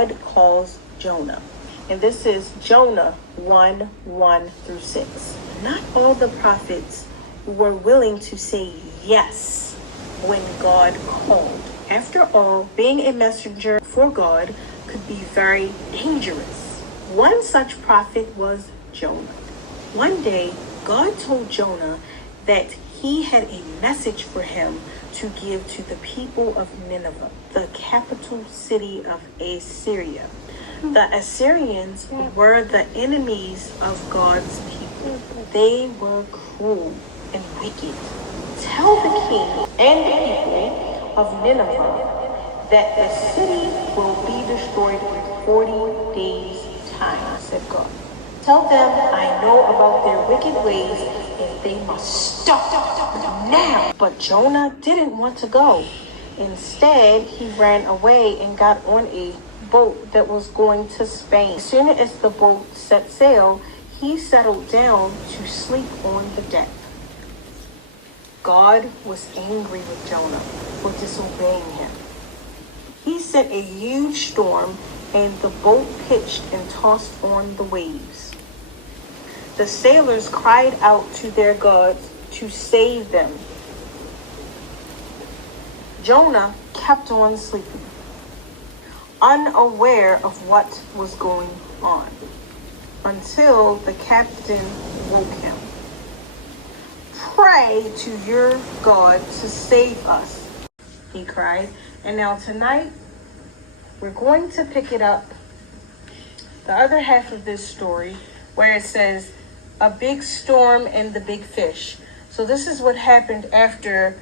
God calls Jonah. And this is Jonah 1:1-6. Not all the prophets were willing to say yes when God called. After all, being a messenger for God could be very dangerous. One such prophet was Jonah. One day, God told Jonah that he had a message for him to give to the people of Nineveh, the capital city of Assyria. The Assyrians were the enemies of God's people. They were cruel and wicked. Tell the king and the people of Nineveh that the city will be destroyed in 40 days' time, said God. Tell them I know about their wicked ways and they must stop now. But Jonah didn't want to go. Instead, he ran away and got on a boat that was going to Spain. As soon as the boat set sail, he settled down to sleep on the deck. God was angry with Jonah for disobeying him. He sent a huge storm and the boat pitched and tossed on the waves. The sailors cried out to their gods to save them. Jonah kept on sleeping, unaware of what was going on, until the captain woke him. Pray to your God to save us, he cried. And now tonight, we're going to pick it up, the other half of this story, where it says, a big storm and the big fish. So this is what happened after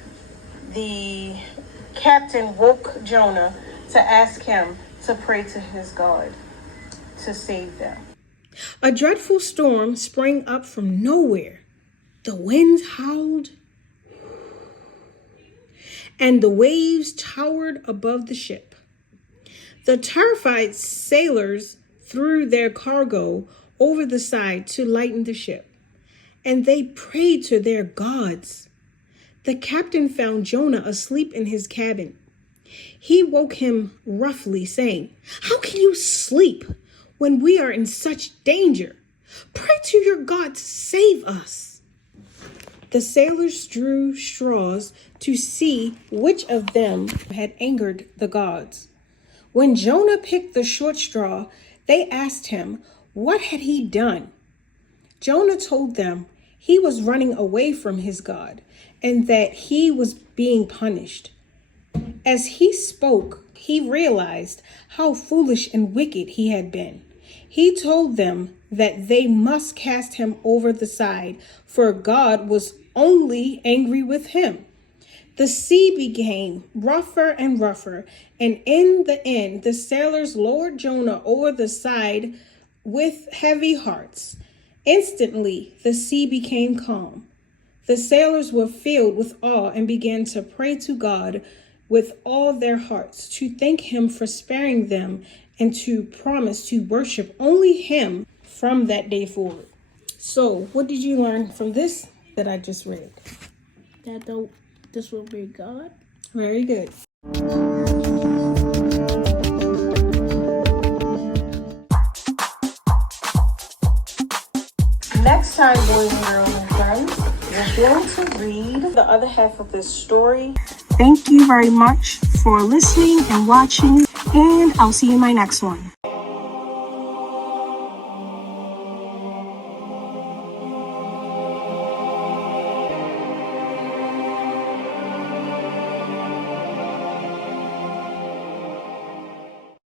the captain woke Jonah to ask him to pray to his God to save them. A dreadful storm sprang up from nowhere. The winds howled, and the waves towered above the ship. The terrified sailors threw their cargo over the side to lighten the ship, and they prayed to their gods. The captain found Jonah asleep in his cabin. He woke him roughly, saying, "How can you sleep when we are in such danger? Pray to your God to save us." The sailors drew straws to see which of them had angered the gods. When Jonah picked the short straw, they asked him, what had he done? Jonah told them he was running away from his God and that he was being punished. As he spoke, he realized how foolish and wicked he had been. He told them that they must cast him over the side, for God was only angry with him. The sea became rougher and rougher, and in the end, the sailors lowered Jonah over the side with heavy hearts. Instantly, the sea became calm. The sailors were filled with awe and began to pray to God with all their hearts, to thank him for sparing them and to promise to worship only him from that day forward. So, what did you learn from this that I just read? That don't disobey God. Very good. Next time, boys and girls and friends, we're going to read the other half of this story. Thank you very much for listening and watching, and I'll see you in my next one.